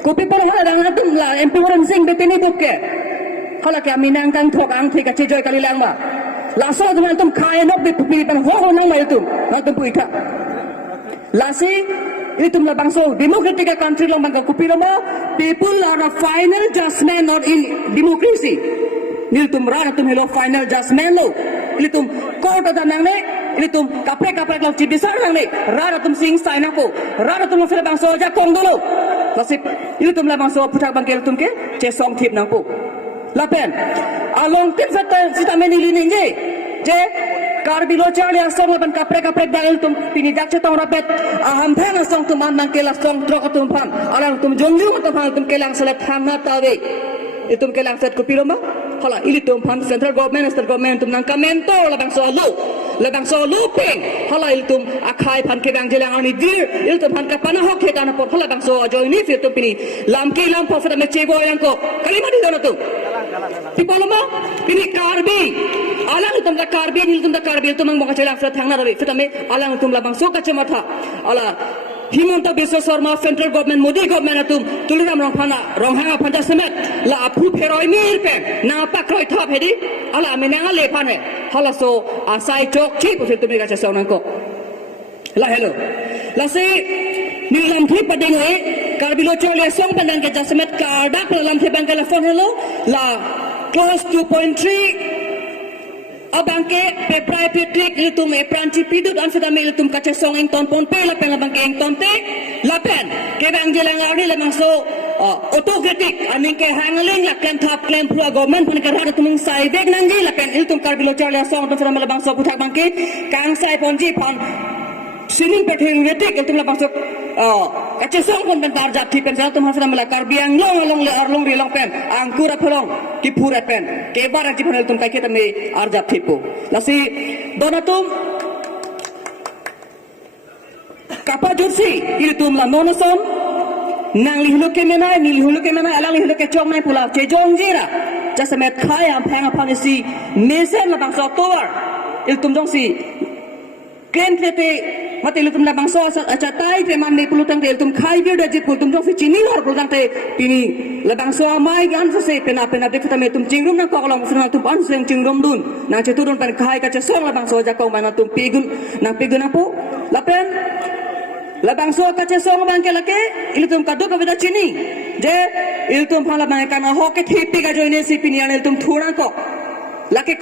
Kopi pun hala dengan tu lah empoweran sing betini buke. Kalau kami nangkang thok ang thik kacau kali lang ba. Langsung tu nantum kaya nak bepilih pan ho nang mai tu. Nantum puita. Lasi itu lah bangsa democratic country lang bangka kopi lama. People are the final judgment not in democracy. Niltum rana tum hilo final judgment lo. Niltum court ada nang ne. Niltum kapre lo cibisar nang ne. Rana tum sing sign aku. Rana tum sila bangsa aja kong dulu. Lasip niltum lah bangsa putak bangkel tum ke cesong tip nang pu. Lapen along tip sata sita menili ninge. Je karbilo charli asong lapan kapre dalil tum pini dak cetong rapet aham phang asong tum an nang kelas song trok tum phang alang tum jongjung tum phang tum kelang salat hanga tawe itum kelang set ko piloma hala ili tum phang central government tum nang kamento labang so luping hala ili tum akhai phan ke bang jelang ani dir ili tum phan kapana hok he kana por hala bang so join ni fit tum pini lamki lam pofra me chego yang ko kalima di dono tu tipoloma pini karbi alang tum da karbi tum mang jelang set thangna rabi fitame alang tum labang so kacamata ala Himanta Biswa Sharma central government Modi government atum tuliram rong phana rong hanga phanja semet la aphu pheroi mir pe na pakroi thap hedi ala menanga le phane hala so asai chok chi pu tum ga cha sonang ko la hello la se nilam thi padeng e karbilo chole song pandang ke jasmet karda lam the bang la phone hello la close 2.3 abangke pe private iltum e pranci pidut an sedam iltum kaca song eng ton pon pe la pen abangke eng ton te la pen ke bang jelang ari la mangso autocratic aning ke hangling la kan thap claim pro government pun ke rada tumung sai beg nangji la pen iltum karbilo charlia song ton sedam la bangso puthak bangke kang sai ponji pon sining pe thing retik iltum la bangso kaca song pon ben tar jati pen sa tum hasram la karbiang long le arlong ri long pen angkura pholong ki pura pen ke bara ji phanel tum kai ke tame arjap thipo lasi donatum kapa jursi iltum la nonosom nang lihlu ke menai alang lihlu ke chong nai pula che jong jira jasamet khaya phang phanisi mesen la bangso towar iltum jong si claim tete mate iltum la bangso acha tai te man ne pulutang te iltum khai bi da je pultum jong si chini hor pulutang te tini la bangso mai gan se pena de kata me tum chingrum na kolong sna tum an seng chingrum dun na che turun pan khai ka che song la bangso ja kong mana tum pigun apu la pen la bangso ka che song bang ke lake iltum ka do ka beda chini je iltum phala bang kana ho ke thipi ka joine si pinian iltum thura ko lake